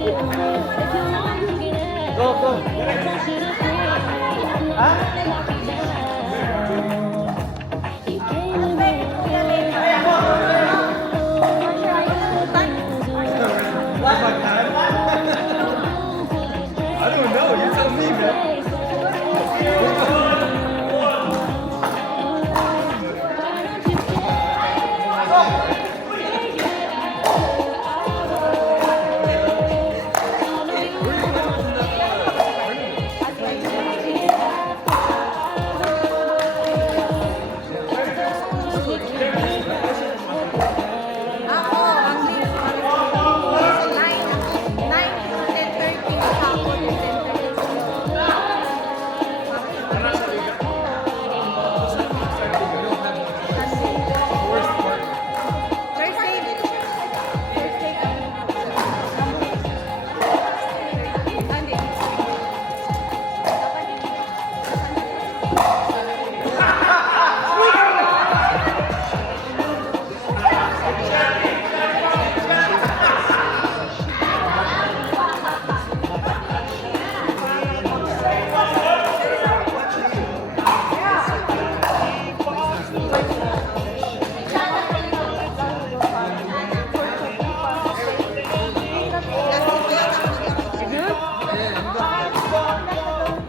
Go, go. I don't know. You tell me, man.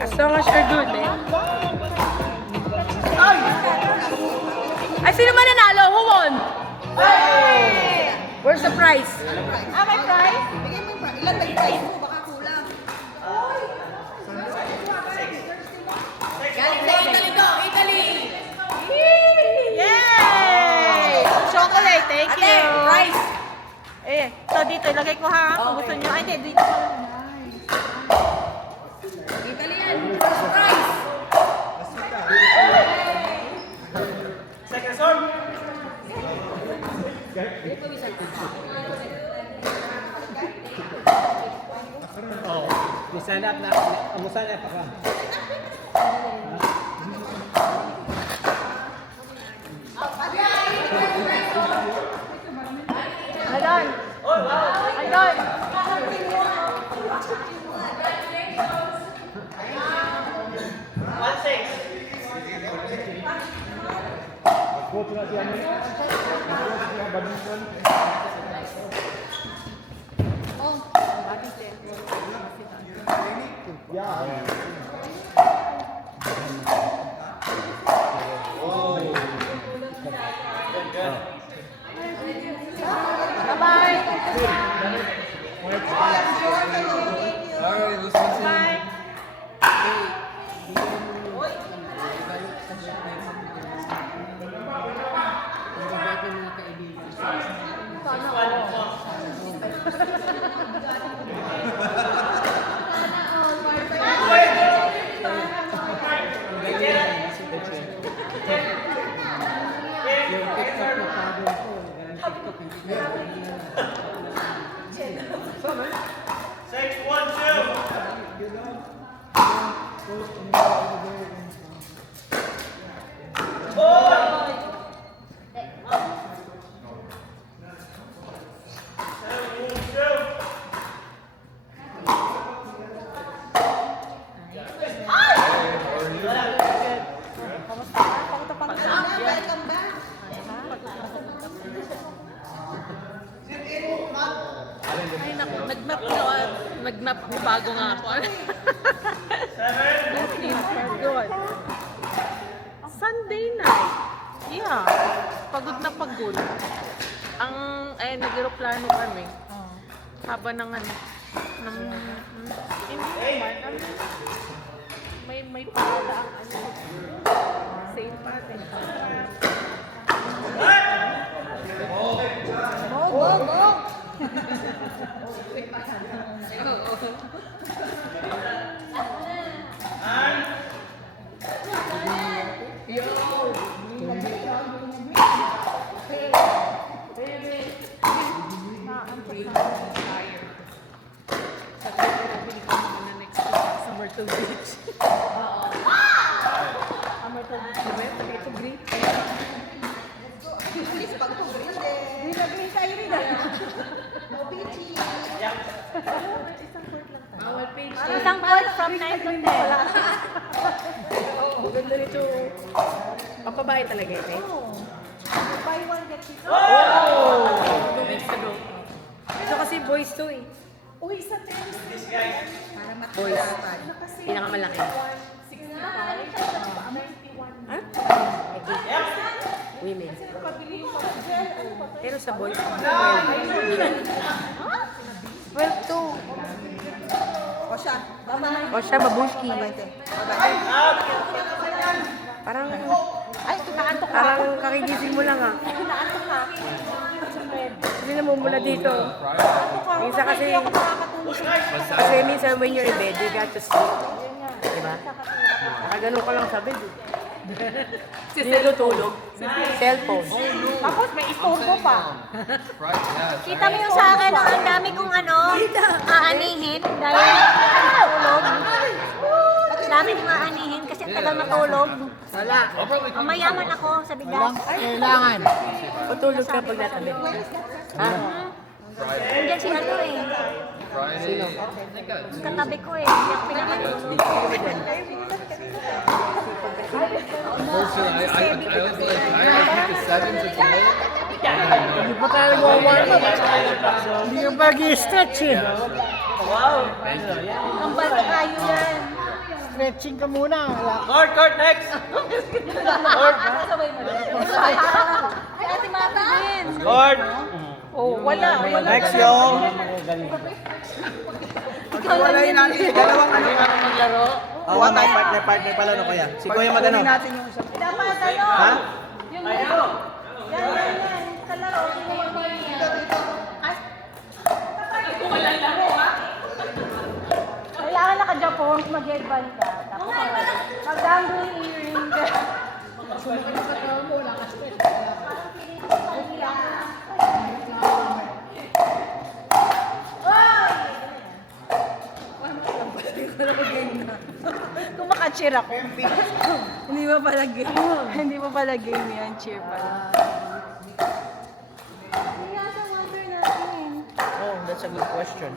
As long as you're good, man. Ay, sino man nanalo? Who won? Where's the prize? Ah, may prize? Bigyan mo yung prize. Ilan ba yung prize mo? Baka kulang. Galing sa Italy to! Italy! Yay! Chocolate, thank you. Ate, prize! Eh, so dito, ilagay ko ha. Kung gusto nyo. Ay, hindi, dito. Italian! First prize! Second song. Oh, misanap na, musanap ako. Ayan. Ayan. Six, one, two. Welcome back! Ay, naku. Nag-map na. Nag-map. Bago nga ako. Good. Sunday night. Yeah. Pagod na pagod. Ang, nag-aeroplano kami. Haba ng ano. Ng, hindi naman. May parada ang ano. Same pattern. Go, go, go! Myrtle Beach. Myrtle Beach, diba? Sabi ito green. Please, pag ito green, Green na green tayo rin. no beachy. Isang call from 9 to 10. Oo, ganda nito. Papabae talaga ito eh. Buy one, get two. 2 weeks ago. Ito kasi boys to eh. Uy, sa terms. Para Boys. matalapan. Pinakamalaki. Ha? Women. Pero sa boys, 12 to. O siya. Tama na. O siya, babushki. Parang, Ay, naantok na ako. parang kakigising mo lang ah. Naantok na ako. Hindi na mo mula dito. Minsan kasi, Hindi ako makakatulog. kasi minsan when you're in bed, you got to sleep. Diba? Nakaganon ka lang sa bed eh. Hindi natutulog. Cellphone. Tapos may istorbo pa. Kita mo yung sa akin, ang dami kong aanihin dahil tulog. Dami kong aanihin kasi ang tagal matulog. Wala. Ang mayaman ako sa bigas. Kailangan. Patulog ka pag natabi. Ha? Nandiyan si ano eh. Sino? Katabi ko eh. Hindi ako pinakatulog. Personally, I was like, I keep the 7 to 12. Hindi pa tayo nag-warm up. Hindi ka pa nag-stretch eh. Ang bato kayo yan. Stretching ka muna. Court, next! Ay, ate Mata din. Court! Oh, wala. Next yung... Wala natin. Dalawang ano. maglaro. Oo, tayo partner pala no kuya. Si Kuya Magano. natin yung isa. Dapat ano? Ha? Yung yan. Yan. Sa laro. Sino yung kailangan naka-Japon, mag-headband ka. Tapos mag-dangling earring ka. Kung maka-cheer ako. Hindi mo pala game. Hindi mo pala game yan. Cheer pala. Kaya sa mother natin. Oh, that's a good question.